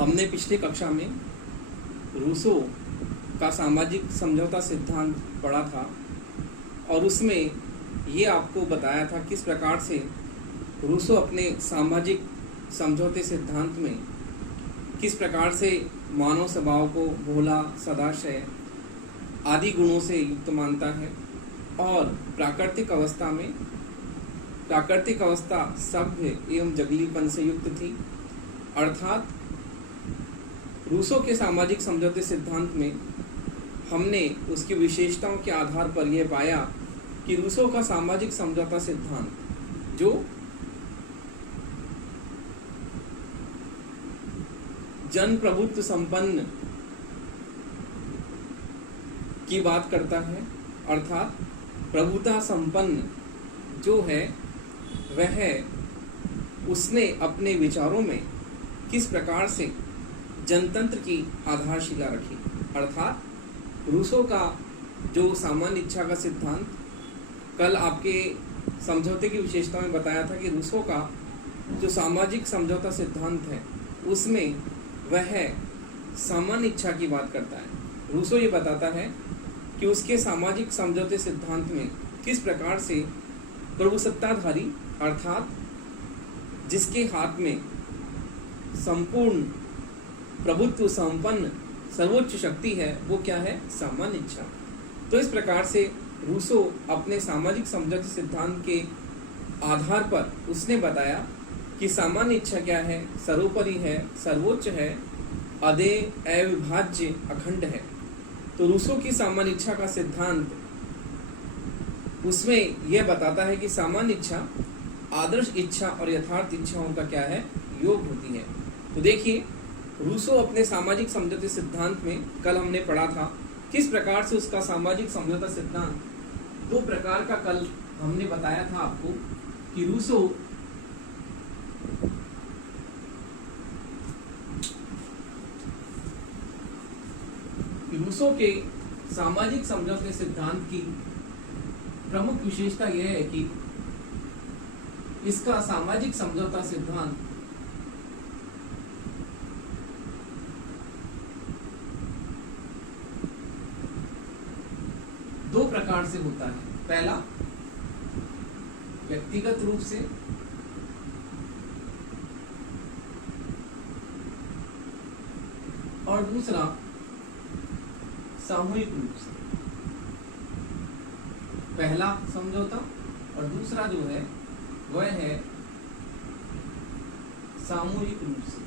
हमने पिछली कक्षा में रूसो का सामाजिक समझौता सिद्धांत पढ़ा था और उसमें ये आपको बताया था किस प्रकार से रूसो अपने सामाजिक समझौते सिद्धांत में किस प्रकार से मानव स्वभाव को भोला, सदाशय आदि गुणों से युक्त मानता है और प्राकृतिक अवस्था सभ्य एवं जंगलीपन से युक्त थी। अर्थात रूसो के सामाजिक समझौते सिद्धांत में हमने उसकी विशेषताओं के आधार पर यह पाया कि रूसो का सामाजिक समझौता सिद्धांत जो जन प्रभुत्व संपन्न की बात करता है, अर्थात प्रभुता संपन्न जो है वह उसने अपने विचारों में किस प्रकार से जनतंत्र की आधारशिला रखी। अर्थात रूसो का जो सामान्य इच्छा का सिद्धांत कल आपके समझौते की विशेषता में बताया था कि रूसो का जो सामाजिक समझौता सिद्धांत है उसमें वह सामान्य इच्छा की बात करता है। रूसो ये बताता है कि उसके सामाजिक समझौते सिद्धांत में किस प्रकार से प्रभुसत्ताधारी अर्थात जिसके हाथ में संपूर्ण प्रभुत्व संपन्न सर्वोच्च शक्ति है वो क्या है, सामान्य इच्छा। तो इस प्रकार से रूसो अपने सामाजिक समझौते सिद्धांत के आधार पर उसने बताया कि सामान्य इच्छा क्या है, सर्वोपरि है, सर्वोच्च है, अदेय, अविभाज्य, अखंड है। तो रूसो की सामान्य इच्छा का सिद्धांत उसमें यह बताता है कि सामान्य इच्छा आदर्श इच्छा और यथार्थ इच्छाओं का क्या है, योग होती है। तो देखिए रूसो अपने सामाजिक समझौते सिद्धांत में कल हमने पढ़ा था किस प्रकार से उसका सामाजिक समझौता सिद्धांत दो प्रकार का कल हमने बताया था आपको कि रूसो के सामाजिक समझौते सिद्धांत की प्रमुख विशेषता यह है कि इसका सामाजिक समझौता सिद्धांत दो प्रकार से होता है। पहला व्यक्तिगत रूप से और दूसरा सामूहिक रूप से। पहला समझौता और दूसरा जो है वह है सामूहिक रूप से।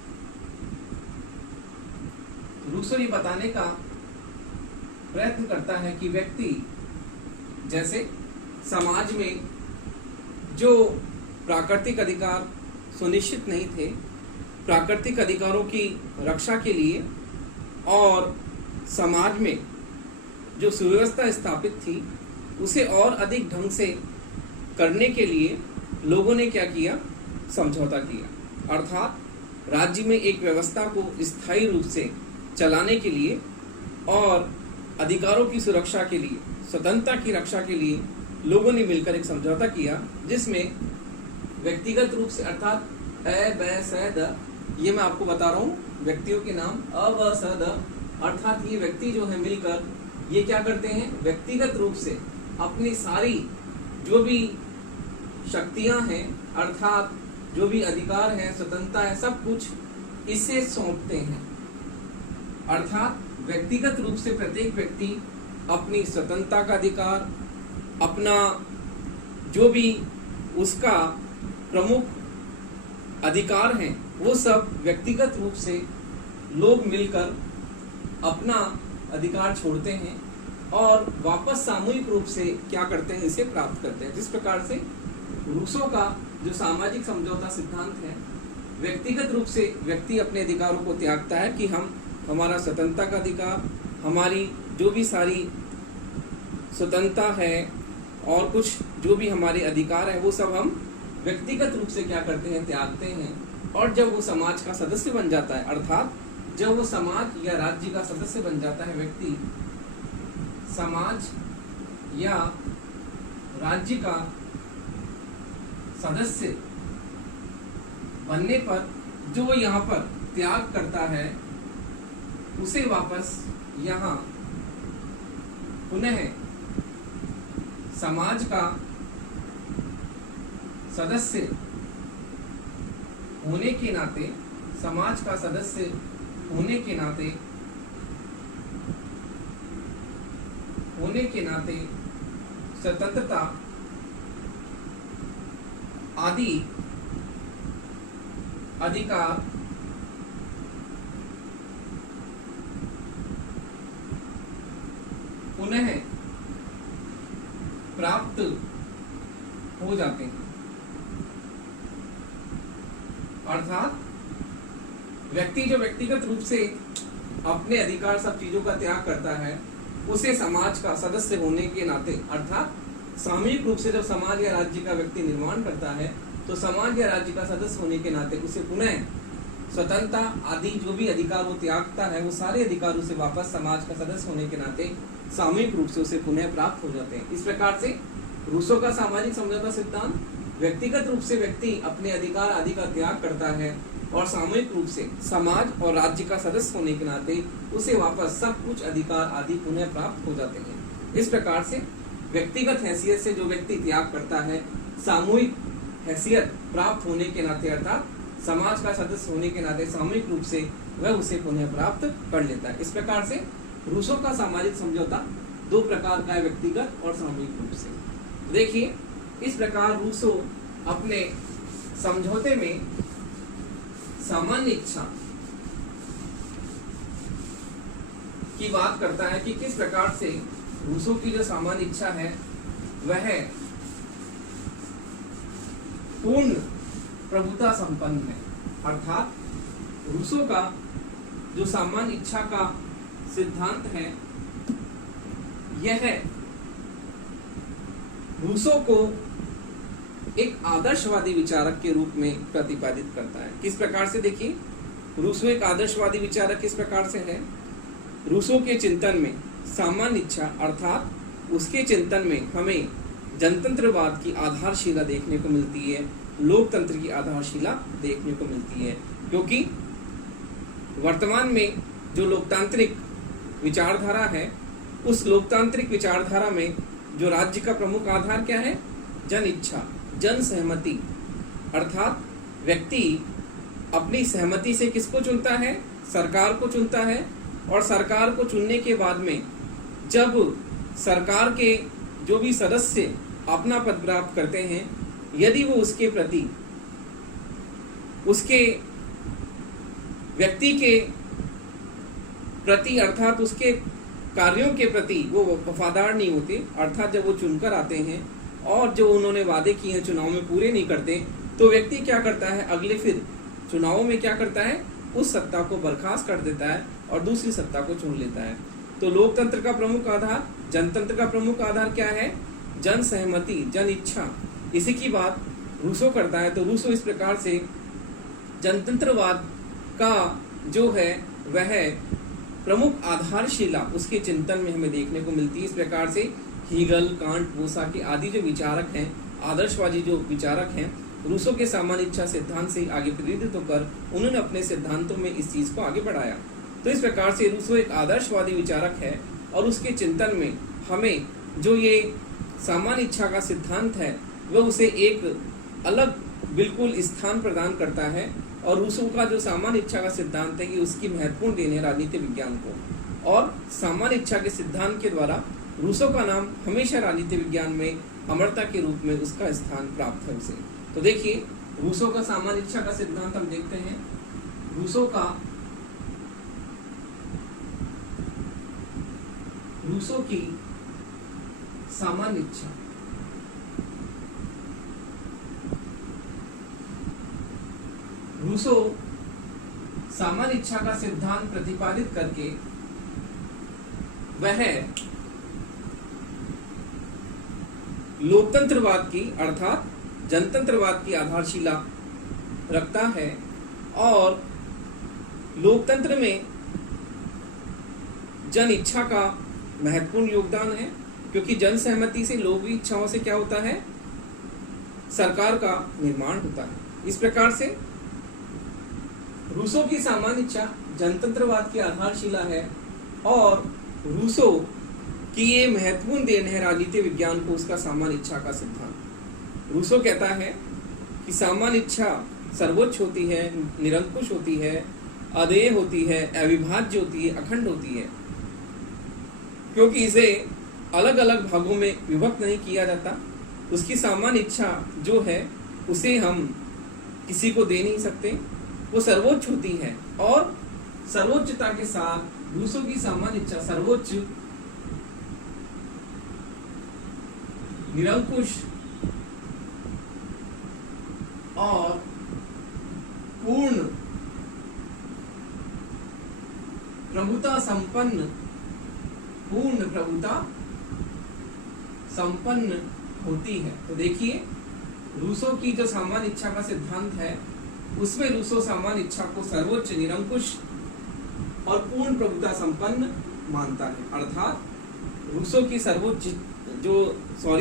रूसो ये बताने का प्रयत्न करता है कि व्यक्ति जैसे समाज में जो प्राकृतिक अधिकार सुनिश्चित नहीं थे, प्राकृतिक अधिकारों की रक्षा के लिए और समाज में जो सुव्यवस्था स्थापित थी उसे और अधिक ढंग से करने के लिए लोगों ने क्या किया, समझौता किया। अर्थात राज्य में एक व्यवस्था को स्थायी रूप से चलाने के लिए और अधिकारों की सुरक्षा के लिए, स्वतंत्रता की रक्षा के लिए लोगों ने मिलकर एक समझौता किया जिसमें व्यक्तिगत रूप से अर्थात अ, ब, स, द, ये मैं आपको बता रहा हूँ व्यक्तियों के नाम अ, ब, स, द, अर्थात ये व्यक्ति जो है मिलकर ये क्या करते हैं, व्यक्तिगत रूप से अपनी सारी जो भी शक्तियां हैं अर्थात जो भी अधिकार है, स्वतंत्रता है, सब कुछ इसे सौंपते हैं। अर्थात व्यक्तिगत रूप से प्रत्येक व्यक्ति अपनी स्वतंत्रता का अधिकार, अपना जो भी उसका प्रमुख अधिकार है वो सब व्यक्तिगत रूप से लोग मिलकर अपना अधिकार छोड़ते हैं और वापस सामूहिक रूप से क्या करते हैं, इसे प्राप्त करते हैं। जिस प्रकार से रूसो का जो सामाजिक समझौता सिद्धांत है, व्यक्तिगत रूप से व्यक्ति अपने अधिकारों को त्यागता है कि हम हमारा स्वतंत्रता का अधिकार, हमारी जो भी सारी स्वतंत्रता है और कुछ जो भी हमारे अधिकार है वो सब हम व्यक्तिगत रूप से क्या करते हैं, त्यागते हैं। और जब वो समाज का सदस्य बन जाता है अर्थात जब वो समाज या राज्य का सदस्य बन जाता है व्यक्ति, समाज या राज्य का सदस्य बनने पर जो यहाँ पर त्याग करता है उसे वापस यहाँ पुनः समाज का सदस्य होने के नाते, समाज का सदस्य होने के नाते स्वतंत्रता आदि अधिकार पुनः प्राप्त हो जाते हैं। अर्थात व्यक्ति जो व्यक्तिगत रूप से अपने अधिकार सब चीजों का त्याग करता है, उसे समाज का सदस्य होने के नाते, अर्थात सामूहिक रूप से जब समाज या राज्य का व्यक्ति निर्माण करता है तो समाज या राज्य का सदस्य होने के नाते उसे पुनः स्वतंत्रता आदि जो भी अधिकार वो त्यागता है, वो सारे अधिकार उसे वापस समाज का सदस्य होने के नाते सामूहिक रूप से उसे पुनः प्राप्त हो जाते हैं। इस प्रकार से रूसो का सामाजिक समझौता सिद्धांत व्यक्तिगत रूप से व्यक्ति अपने अधिकार आदि का त्याग करता है और सामूहिक रूप से समाज और राज्य का सदस्य होने के नाते उसे वापस सब कुछ अधिकार आदि पुनः प्राप्त हो जाते हैं। इस प्रकार से व्यक्तिगत हैसियत से जो व्यक्ति त्याग करता है, सामूहिक हैसियत प्राप्त होने के नाते अर्थात समाज का सदस्य होने के नाते सामूहिक रूप से वह उसे पुनः प्राप्त कर लेता है। इस प्रकार से रूसो का सामाजिक समझौता दो प्रकार का है, व्यक्तिगत और सामूहिक रूप से। देखिए, इस प्रकार रूसो अपने समझौते में सामान्य इच्छा की बात करता है कि किस प्रकार से रूसो की जो सामान्य इच्छा है वह पूर्ण प्रभुता संपन्न है। अर्थात रूसो का जो सामान्य इच्छा का सिद्धांत है, यह रूसो को एक आदर्शवादी विचारक के रूप में प्रतिपादित करता है। किस प्रकार से? देखिए, रूसो एक आदर्शवादी विचारक किस प्रकार से है। रूसो के चिंतन में सामान्य इच्छा अर्थात उसके चिंतन में हमें जनतंत्रवाद की आधारशिला देखने को मिलती है, लोकतंत्र की आधारशिला देखने को मिलती है, क्योंकि वर्तमान में जो लोकतांत्रिक विचारधारा है, उस लोकतांत्रिक विचारधारा में जो राज्य का प्रमुख आधार क्या है? जन इच्छा, जन सहमति। अर्थात व्यक्ति अपनी सहमति से किसको चुनता है? सरकार को चुनता है, और सरकार को चुनने के बाद में जब सरकार के जो भी सदस्य अपना पद प्राप्त करते हैं, यदि वो उसके प्रति, उसके व्यक्ति के प्रति अर्थात उसके कार्यों के प्रति वो वफादार नहीं होते, अर्थात जब वो चुनकर आते हैं और जो उन्होंने वादे किए हैं चुनाव में पूरे नहीं करते, तो व्यक्ति क्या करता है? अगले फिर चुनावों में क्या करता है? उस सत्ता को बर्खास्त कर देता है और दूसरी सत्ता को चुन लेता है। तो लोकतंत्र का प्रमुख आधार, जनतंत्र का प्रमुख आधार क्या है? जन सहमति, जन इच्छा। इसी की बात रूसो करता है। तो रूसो इस प्रकार से जनतंत्रवाद का जो है वह प्रमुख आधारशिला उसके चिंतन में हमें देखने को मिलती है। इस प्रकार से हीगल, कांट, बोसा के आदि जो विचारक हैं, आदर्शवादी जो विचारक हैं, रूसो के सामान्य इच्छा सिद्धांत से आगे प्रेरित होकर उन्होंने अपने सिद्धांतों में इस चीज को आगे बढ़ाया। तो इस प्रकार से रूसो एक आदर्शवादी विचारक है और उसके चिंतन में हमें जो ये सामान्य इच्छा का सिद्धांत है वह उसे एक अलग बिल्कुल स्थान प्रदान करता है। और रूसो का जो सामान्य इच्छा का सिद्धांत है, ये उसकी महत्वपूर्ण देन है राजनीति विज्ञान को। और सामान्य इच्छा के सिद्धांत के द्वारा रूसो का नाम हमेशा राजनीति विज्ञान में अमरता के रूप में उसका स्थान प्राप्त है उसे। तो देखिए, रूसो का सामान्य इच्छा का सिद्धांत हम देखते हैं। रूसो की सामान्य इच्छा रूसो सामान्य इच्छा का सिद्धांत प्रतिपादित करके वह लोकतंत्रवाद की अर्थात जनतंत्रवाद की आधारशिला रखता है। और लोकतंत्र में जन इच्छा का महत्वपूर्ण योगदान है, क्योंकि जन सहमति से, लोक इच्छाओं से क्या होता है? सरकार का निर्माण होता है। इस प्रकार से रूसो की सामान्य इच्छा जनतंत्रवाद की आधारशिला है और रूसो की ये महत्वपूर्ण देन है राजनीति विज्ञान को उसका सामान्य इच्छा का सिद्धांत। रूसो कहता है कि सामान्य इच्छा सर्वोच्च होती है, निरंकुश होती है, अदेय होती है, अविभाज्य होती है, अखंड होती है, क्योंकि इसे अलग अलग भागों में विभक्त नहीं किया जाता। उसकी सामान्य इच्छा जो है उसे हम किसी को दे नहीं सकते, वो सर्वोच्च होती है और सर्वोच्चता के साथ रूसो की सामान्य इच्छा सर्वोच्च, निरंकुश और पूर्ण प्रभुता संपन्न, पूर्ण प्रभुता संपन्न होती है। तो देखिए रूसो की जो सामान्य इच्छा का सिद्धांत है उसमें रूसो सामान्य इच्छा को सर्वोच्च, निरंकुश और पूर्ण प्रभुता संपन्न मानता है। अर्थात रूसो की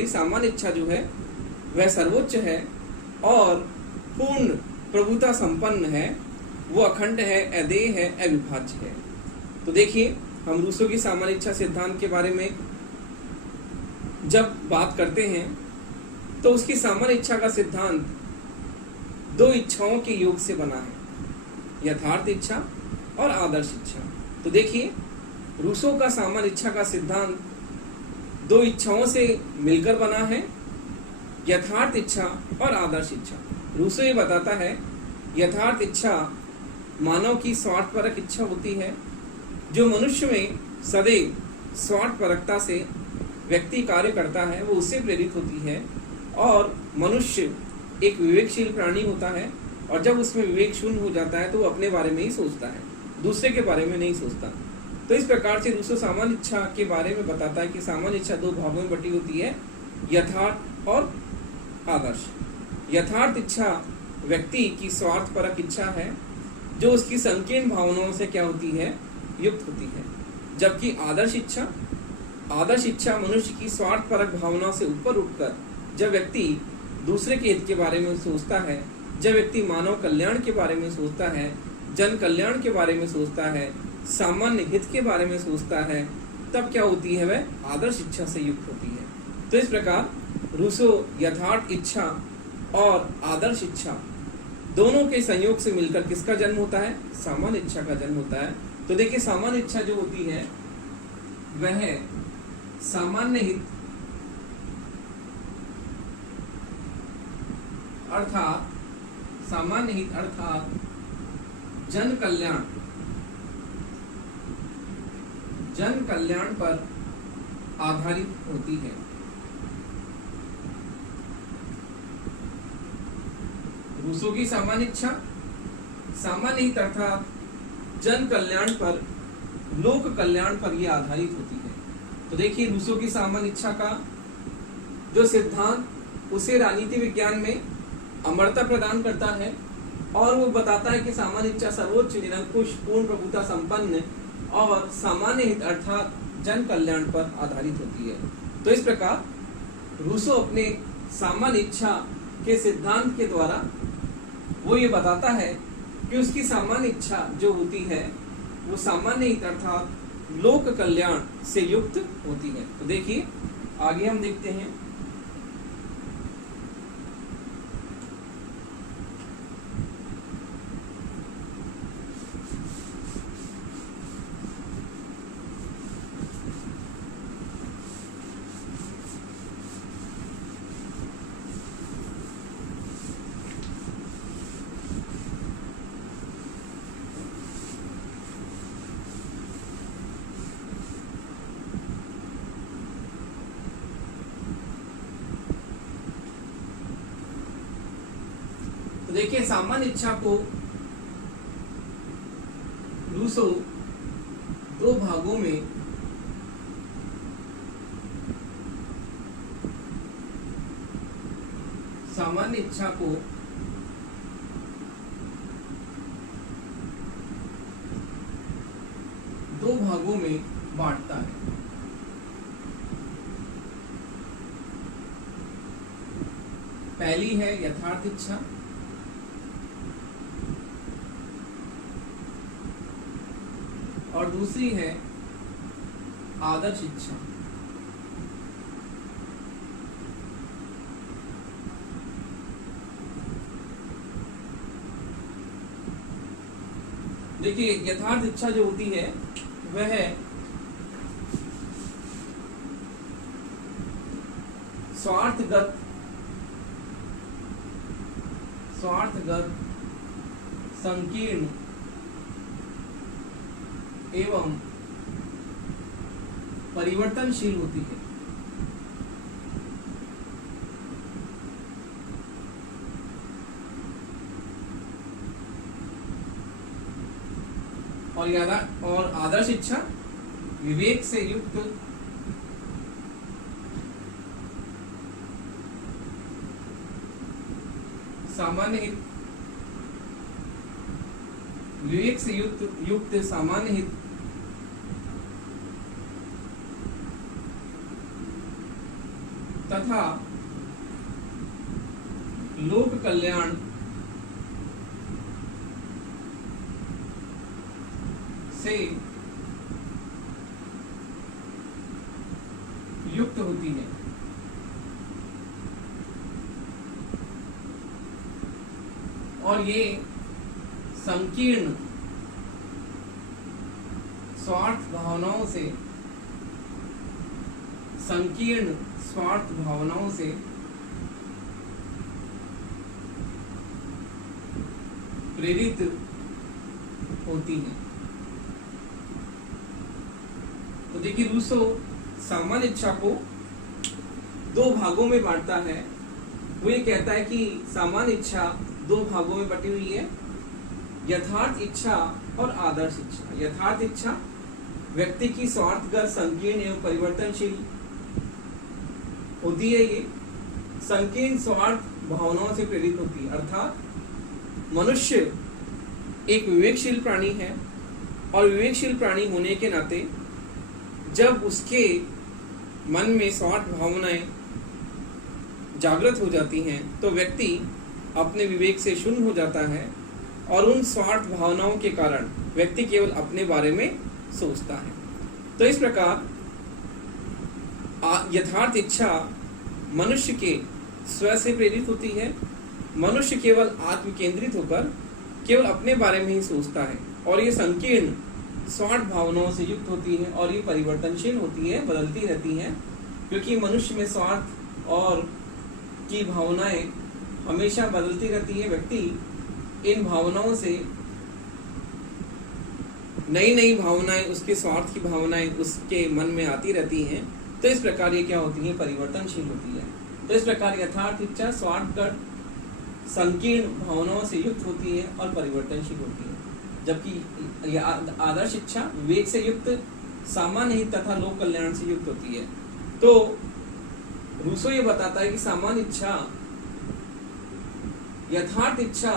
सामान्य इच्छा जो है वह सर्वोच्च है और पूर्ण प्रभुता संपन्न है, वो अखंड है, अदेय है, अविभाज्य है। तो देखिए हम रूसो की सामान्य इच्छा सिद्धांत के बारे में जब बात करते हैं तो उसकी सामान्य इच्छा का सिद्धांत दो इच्छाओं के योग से बना है, यथार्थ इच्छा और आदर्श इच्छा। तो देखिए रूसो का सामान्य इच्छा का सिद्धांत दो इच्छाओं से मिलकर बना है, यथार्थ इच्छा और आदर्श इच्छा। रूसो ये बताता है यथार्थ इच्छा मानव की स्वार्थपरक इच्छा होती है, जो मनुष्य में सदैव स्वार्थपरकता से व्यक्ति कार्य करता है, वो उससे प्रेरित होती है और मनुष्य एक विवेकशील प्राणी होता है और जब उसमें विवेक शून्य हो जाता है तो वो अपने बारे में ही सोचता है, दूसरे के बारे में नहीं सोचता। तो इस प्रकार से रूसो सामान्य इच्छा के बारे में बताता है कि सामान्य इच्छा दो भागों में बटी होती है, यथार्थ और आदर्श। यथार्थ इच्छा व्यक्ति की स्वार्थपरक इच्छा है जो उसकी संकीर्ण भावनाओं से क्या होती है, युक्त होती है, जबकि आदर्श इच्छा मनुष्य की स्वार्थपरक भावनाओं से ऊपर उठकर जब व्यक्ति दूसरे के हित के बारे में सोचता है, जब व्यक्ति मानव कल्याण के बारे में सोचता है, जन कल्याण के बारे में सोचता है, सामान्य हित के बारे में सोचता है, तब क्या होती है, वह आदर्श इच्छा से युक्त होती है। तो इस प्रकार रूसो यथार्थ इच्छा और आदर्श इच्छा दोनों के संयोग से मिलकर किसका जन्म होता है, सामान्य इच्छा का जन्म होता है। तो देखिए सामान्य इच्छा जो होती है वह सामान्य हित अर्थात जन कल्याण पर आधारित होती है। रूसो की सामान्य इच्छा सामान्य हित अर्थात जन कल्याण पर, लोक कल्याण पर यह आधारित होती है। तो देखिए रूसो की सामान्य इच्छा का जो सिद्धांत उसे राजनीति विज्ञान में अमरता प्रदान करता है और वो बताता है कि सामान्य इच्छा सर्वोच्च, निरंकुश, पूर्ण प्रभुता संपन्न और सामान्य हित अर्थात जन कल्याण पर आधारित होती है। तो इस प्रकार रूसो अपने सामान्य इच्छा के सिद्धांत के द्वारा वो ये बताता है कि उसकी सामान्य इच्छा जो होती है वो सामान्य हित अर्थात लोक कल्याण से युक्त होती है। तो देखिए आगे हम देखते हैं तो देखिए सामान्य इच्छा को रूसो दो भागों में सामान्य इच्छा को दो भागों में बांटता है। पहली है यथार्थ इच्छा और दूसरी है आदर्श इच्छा। देखिए, यथार्थ इच्छा जो होती है वह स्वार्थगत संकीर्ण एवं परिवर्तनशील होती है। और आदर्श इच्छा विवेक से युक्त सामान्य हित, विवेक से युक्त सामान्य हित तथा लोक कल्याण से युक्त होती है। और ये संकीर्ण स्वार्थ भावनाओं से प्रेरित होती है। तो देखिए, रूसो सामान्य इच्छा को दो भागों में बांटता है। वो ये कहता है कि सामान्य इच्छा दो भागों में बटी हुई है, यथार्थ इच्छा और आदर्श इच्छा। यथार्थ इच्छा व्यक्ति की स्वार्थगत, संकीर्ण एवं परिवर्तनशील होती है। ये संकीर्ण स्वार्थ भावनाओं से प्रेरित होती है, अर्थात मनुष्य एक विवेकशील प्राणी है और विवेकशील प्राणी होने के नाते जब उसके मन में स्वार्थ भावनाएं जागृत हो जाती हैं तो व्यक्ति अपने विवेक से शून्य हो जाता है और उन स्वार्थ भावनाओं के कारण व्यक्ति केवल अपने बारे में सोचता है। तो इस प्रकार यथार्थ इच्छा मनुष्य के स्व से प्रेरित होती है। मनुष्य केवल आत्म केंद्रित होकर केवल अपने बारे में ही सोचता है और ये संकीर्ण स्वार्थ भावनाओं से युक्त होती है और ये परिवर्तनशील होती है, बदलती रहती हैं, क्योंकि मनुष्य में स्वार्थ और की भावनाएं हमेशा बदलती रहती है। व्यक्ति इन भावनाओं से नई नई भावनाएं, उसके स्वार्थ की भावनाएं उसके मन में आती रहती हैं। तो इस प्रकार ये क्या होती है, परिवर्तनशील होती है। तो इस प्रकार यथार्थ इच्छा स्वार्थगत संकीर्ण भावनाओं से युक्त होती है और परिवर्तनशील होती है, जबकि आदर्श इच्छा विवेक से युक्त, सामान्य हित तथा लोक कल्याण से युक्त होती है। तो रूसो ये बताता है कि सामान्य इच्छा यथार्थ इच्छा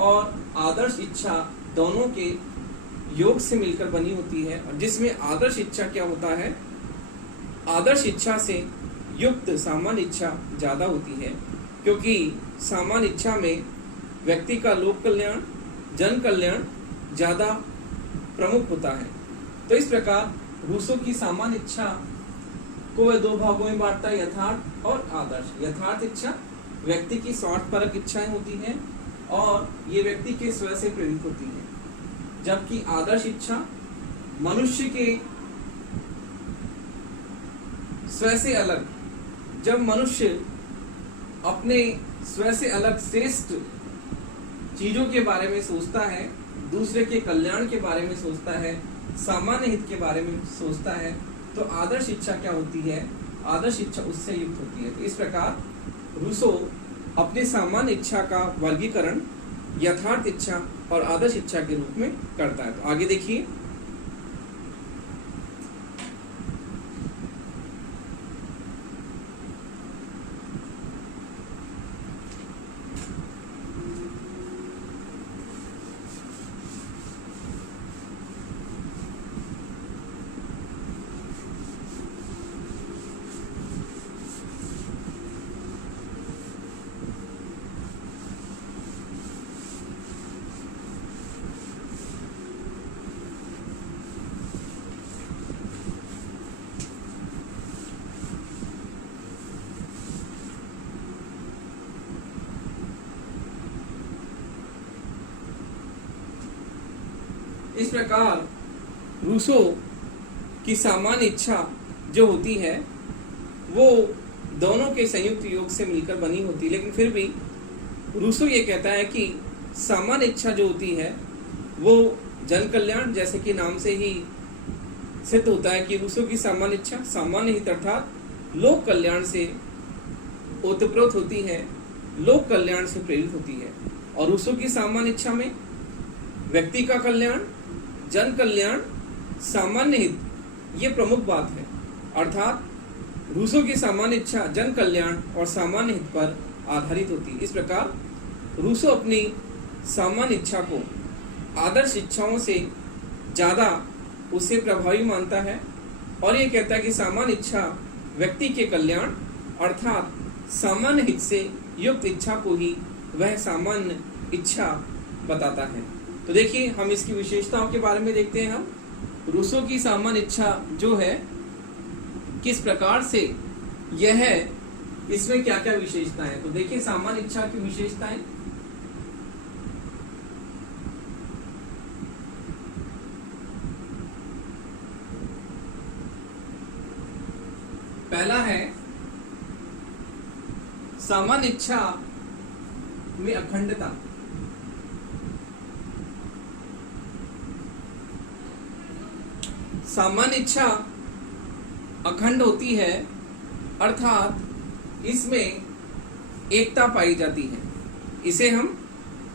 और आदर्श इच्छा दोनों के योग से मिलकर बनी होती है, और जिसमें आदर्श इच्छा क्या होता है, आदर्श इच्छा से युक्त सामान्य इच्छा ज्यादा होती है, क्योंकि सामान्य इच्छा में व्यक्ति का लोक कल्याण, जन कल्याण ज्यादा प्रमुख होता है। तो इस प्रकार रूसो की सामान्य इच्छा को वह दो भागों में बांटता है, यथार्थ और आदर्श। यथार्थ इच्छा व्यक्ति की स्वार्थपरक इच्छाएं होती हैं और ये व्यक्ति के स्व से प्रेरित होती है, जबकि आदर्श इच्छा मनुष्य के स्व से अलग, जब मनुष्य अपने स्व से अलग श्रेष्ठ चीजों के बारे में सोचता है, दूसरे के कल्याण के बारे में सोचता है, सामान्य हित के बारे में सोचता है, तो आदर्श इच्छा क्या होती है, आदर्श इच्छा उससे युक्त होती है। तो इस प्रकार रूसो अपनी सामान्य इच्छा का वर्गीकरण यथार्थ इच्छा और आदर्श इच्छा के रूप में करता है। तो आगे देखिए, इस प्रकार रूसो की सामान्य इच्छा जो होती है वो दोनों के संयुक्त योग से मिलकर बनी होती है, लेकिन फिर भी रूसो ये कहता है कि सामान्य इच्छा जो होती है वो जन कल्याण, जैसे कि नाम से ही सिद्ध होता है कि रूसो की सामान्य इच्छा सामान्य हित अर्थात लोक कल्याण से ओतप्रोत होती है, लोक कल्याण से प्रेरित होती है। और रूसो की सामान्य इच्छा में व्यक्ति का कल्याण, जन कल्याण, सामान्य हित ये प्रमुख बात है। अर्थात रूसो की सामान्य इच्छा जन कल्याण और सामान्य हित पर आधारित होती है। इस प्रकार रूसो अपनी सामान्य इच्छा को आदर्श इच्छाओं से ज़्यादा उसे प्रभावी मानता है और ये कहता है कि सामान्य इच्छा व्यक्ति के कल्याण अर्थात सामान्य हित से युक्त इच्छा को ही वह सामान्य इच्छा बताता है। तो देखिए हम इसकी विशेषताओं के बारे में देखते हैं। हम रूसो की सामान्य इच्छा जो है किस प्रकार से यह है, इसमें क्या क्या विशेषताएं हैं। तो देखिए सामान्य इच्छा की विशेषताएं। पहला है सामान्य इच्छा में अखंडता। सामान्य इच्छा अखंड होती है अर्थात इसमें एकता पाई जाती है। इसे हम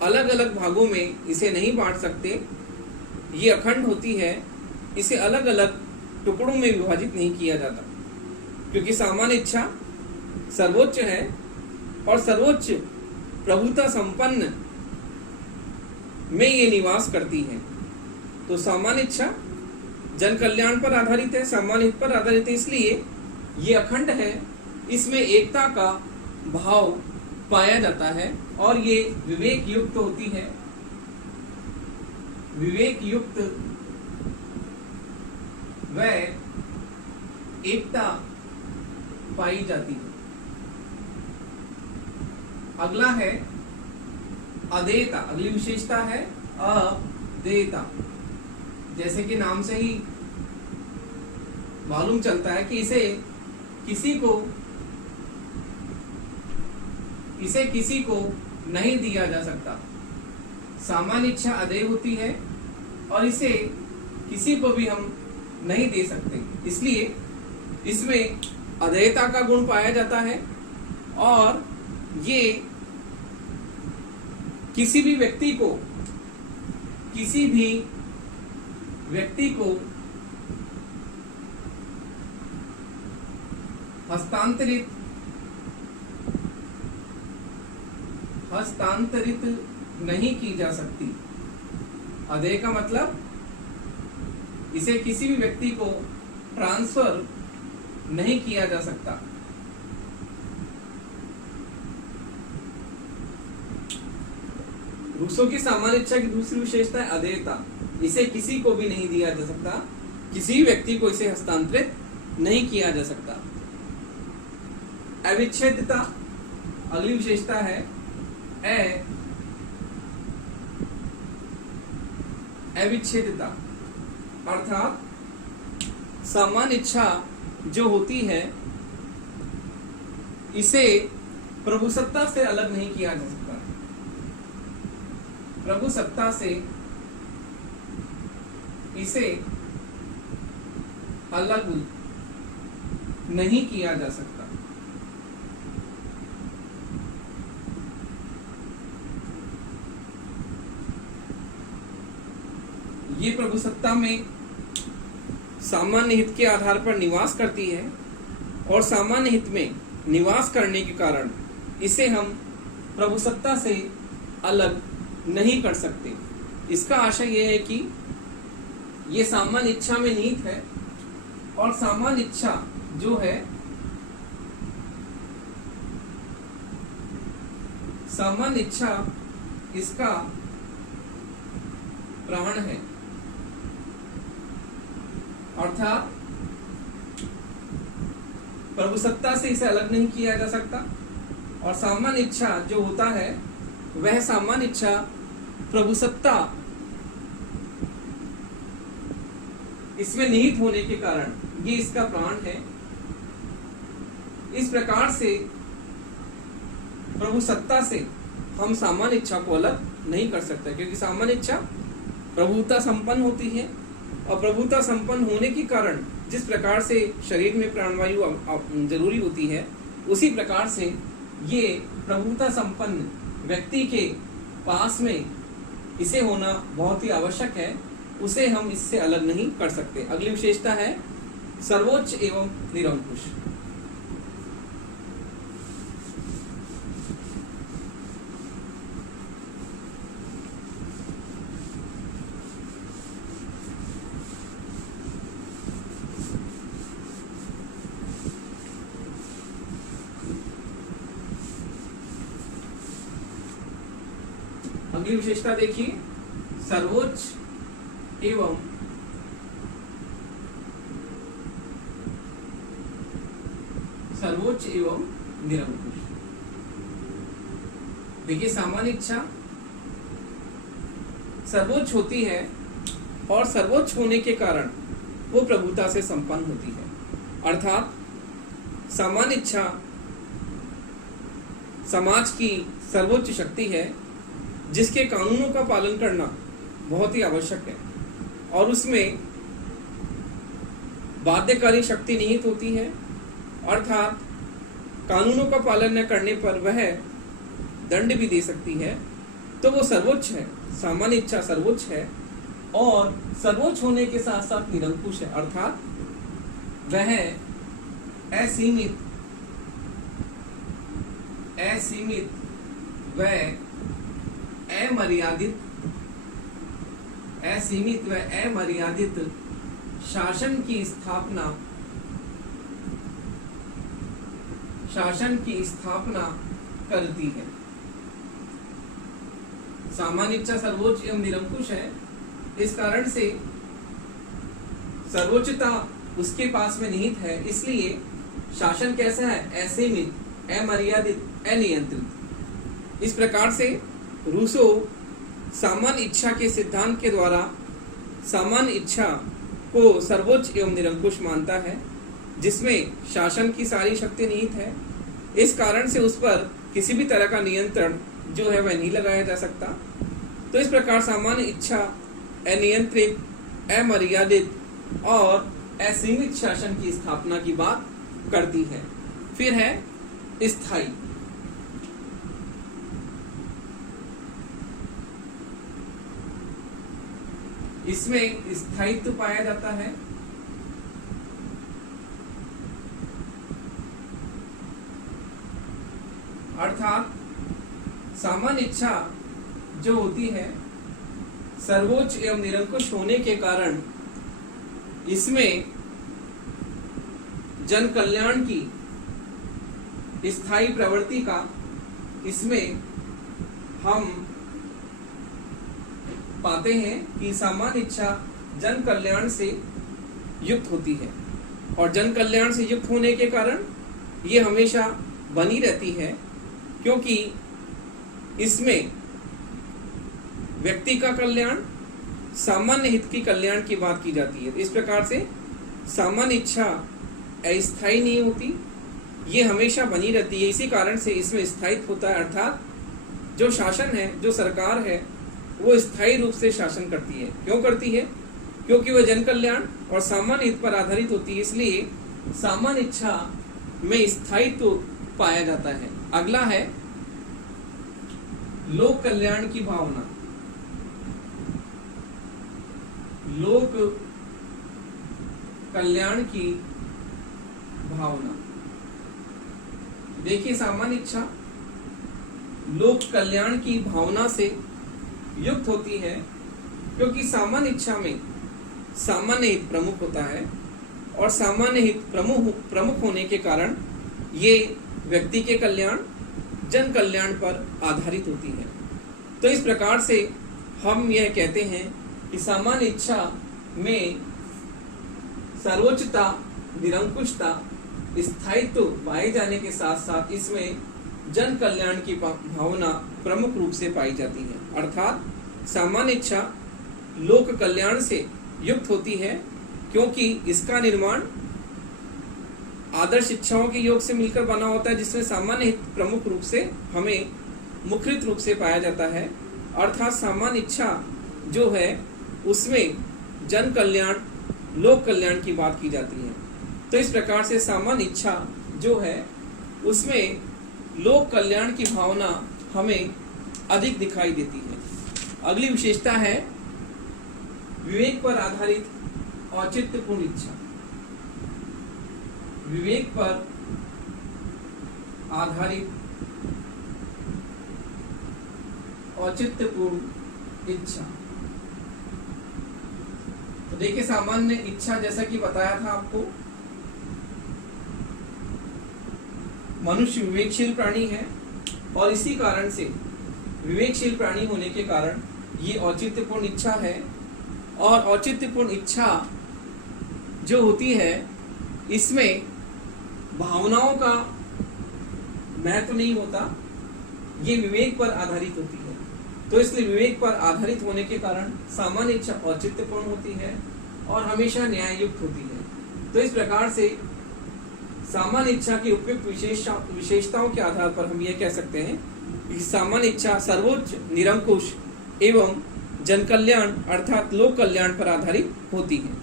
अलग अलग भागों में इसे नहीं बांट सकते, ये अखंड होती है, इसे अलग अलग टुकड़ों में विभाजित नहीं किया जाता, क्योंकि सामान्य इच्छा सर्वोच्च है और सर्वोच्च प्रभुता संपन्न में ये निवास करती है। तो सामान्य इच्छा जन कल्याण पर आधारित है, सामान्य हित पर आधारित है, इसलिए ये अखंड है, इसमें एकता का भाव पाया जाता है और ये विवेक युक्त होती है, विवेक युक्त व एकता पाई जाती है। अगला है अदेयता। अगली विशेषता है अदेयता। जैसे कि नाम से ही मालूम चलता है कि इसे किसी को नहीं दिया जा सकता। सामान्य इच्छा अदेय होती है और इसे किसी को भी हम नहीं दे सकते, इसलिए इसमें अदेयता का गुण पाया जाता है और ये किसी भी व्यक्ति को हस्तांतरित नहीं की जा सकती। अदेय का मतलब इसे किसी भी व्यक्ति को ट्रांसफर नहीं किया जा सकता। रूसो की सामान्य इच्छा की दूसरी विशेषता है अदेयता। इसे किसी को भी नहीं दिया जा सकता, किसी भी व्यक्ति को इसे हस्तांतरित नहीं किया जा सकता। अविच्छेद्यता अगली विशेषता है अविच्छेद्यता अर्थात सामान्य इच्छा जो होती है इसे प्रभुसत्ता से अलग नहीं किया जा सकता। प्रभुसत्ता से इसे अलग नहीं किया जा सकता। ये प्रभुसत्ता में सामान्य हित के आधार पर निवास करती है और सामान्य हित में निवास करने के कारण इसे हम प्रभुसत्ता से अलग नहीं कर सकते। इसका आशय यह है कि ये सामान्य इच्छा में निहित है और सामान्य इच्छा जो है सामान्य इच्छा इसका प्राण है, अर्थात प्रभुसत्ता से इसे अलग नहीं किया जा सकता। और सामान्य इच्छा जो होता है वह सामान्य इच्छा प्रभुसत्ता इसमें निहित होने के कारण ये इसका प्राण है। इस प्रकार से प्रभु सत्ता से हम सामान्य इच्छा को अलग नहीं कर सकते, क्योंकि सामान्य इच्छा प्रभुता संपन्न होती है, और प्रभुता संपन्न होने के कारण जिस प्रकार से शरीर में प्राणवायु जरूरी होती है, उसी प्रकार से ये प्रभुता संपन्न व्यक्ति के पास में इसे होना बहुत ही आवश्यक है। उसे हम इससे अलग नहीं कर सकते। अगली विशेषता है सर्वोच्च एवं निरंकुश। अगली विशेषता देखिए, सर्वोच्च एवं निरंकुश। देखिए, सामान्य इच्छा सर्वोच्च होती है, और सर्वोच्च होने के कारण वो प्रभुता से संपन्न होती है। अर्थात सामान्य इच्छा समाज की सर्वोच्च शक्ति है, जिसके कानूनों का पालन करना बहुत ही आवश्यक है, और उसमें बाध्यकारी शक्ति निहित होती है। अर्थात कानूनों का पालन न करने पर वह दंड भी दे सकती है। तो वो सर्वोच्च है, सामान्य इच्छा सर्वोच्च है, और सर्वोच्च होने के साथ साथ निरंकुश है। अर्थात वह असीमित व अमर्यादित शासन की स्थापना करती है। सामान्य इच्छा सर्वोच्च एवं निरंकुश है, इस कारण से सर्वोच्चता उसके पास में निहित है, इसलिए शासन कैसा है? असीमित, अमर्यादित, अनियंत्रित। इस प्रकार से रूसो सामान्य इच्छा के सिद्धांत के द्वारा सामान्य इच्छा को सर्वोच्च एवं निरंकुश मानता है, जिसमें शासन की सारी शक्ति निहित है। इस कारण से उस पर किसी भी तरह का नियंत्रण जो है वह नहीं लगाया जा सकता। तो इस प्रकार सामान्य इच्छा अनियंत्रित, अमर्यादित और असीमित शासन की स्थापना की बात करती है। फिर है स्थायी। इसमें स्थायित्व पाया जाता है। अर्थात सामान्य इच्छा जो होती है सर्वोच्च एवं निरंकुश होने के कारण इसमें जन कल्याण की स्थायी प्रवृत्ति का इसमें हम पाते हैं कि सामान्य इच्छा जन कल्याण से युक्त होती है, और जन कल्याण से युक्त होने के कारण ये हमेशा बनी रहती है, क्योंकि इसमें व्यक्ति का कल्याण, सामान्य हित की कल्याण की बात की जाती है। इस प्रकार से सामान्य इच्छा अस्थायी नहीं होती, ये हमेशा बनी रहती है। इसी कारण से इसमें स्थायित्व होता है। अर्थात जो शासन है, जो सरकार है, वो स्थायी रूप से शासन करती है। क्यों करती है? क्योंकि वह जन कल्याण और सामान्य हित पर आधारित होती है, इसलिए सामान्य इच्छा में स्थायित्व पाया जाता है। अगला है लोक कल्याण की भावना। लोक कल्याण की भावना। देखिए, सामान्य इच्छा लोक कल्याण की भावना से युक्त होती है, क्योंकि सामान्य इच्छा में सामान्य हित प्रमुख होता है, और सामान्य हित प्रमुख होने के कारण ये व्यक्ति के कल्याण, जन कल्याण पर आधारित होती है। तो इस प्रकार से हम यह कहते हैं कि सामान्य इच्छा में सर्वोच्चता, निरंकुशता, स्थायित्व पाए जाने के साथ साथ इसमें जन कल्याण की भावना प्रमुख रूप से पाई जाती है। अर्थात सामान्य इच्छा लोक कल्याण से युक्त होती है, क्योंकि इसका निर्माण आदर्श इच्छाओं के योग से मिलकर बना होता है, जिसमें सामान्य हित प्रमुख रूप से हमें मुखरित रूप से पाया जाता है। अर्थात सामान्य इच्छा जो है उसमें जन कल्याण, लोक कल्याण की बात की जाती है। तो इस प्रकार से सामान्य इच्छा जो है उसमें लोक कल्याण की भावना हमें अधिक दिखाई देती है। अगली विशेषता है विवेक पर आधारित औचित्यपूर्ण इच्छा। विवेक पर आधारित औचित्यपूर्ण इच्छा। तो देखिए, सामान्य इच्छा जैसा कि बताया था आपको, मनुष्य विवेकशील प्राणी है और इसी कारण से विवेकशील प्राणी होने के कारण ये औचित्यपूर्ण इच्छा है। और औचित्यपूर्ण इच्छा जो होती है इसमें भावनाओं का महत्व नहीं होता, ये विवेक पर आधारित होती है। तो इसलिए विवेक पर आधारित होने के कारण सामान्य इच्छा औचित्यपूर्ण होती है और हमेशा न्याययुक्त होती है। तो इस प्रकार से सामान्य इच्छा की उपयुक्त विशेषताओं के आधार पर हम यह कह सकते हैं कि सामान्य इच्छा सर्वोच्च, निरंकुश एवं जन कल्याण अर्थात लोक कल्याण पर आधारित होती है।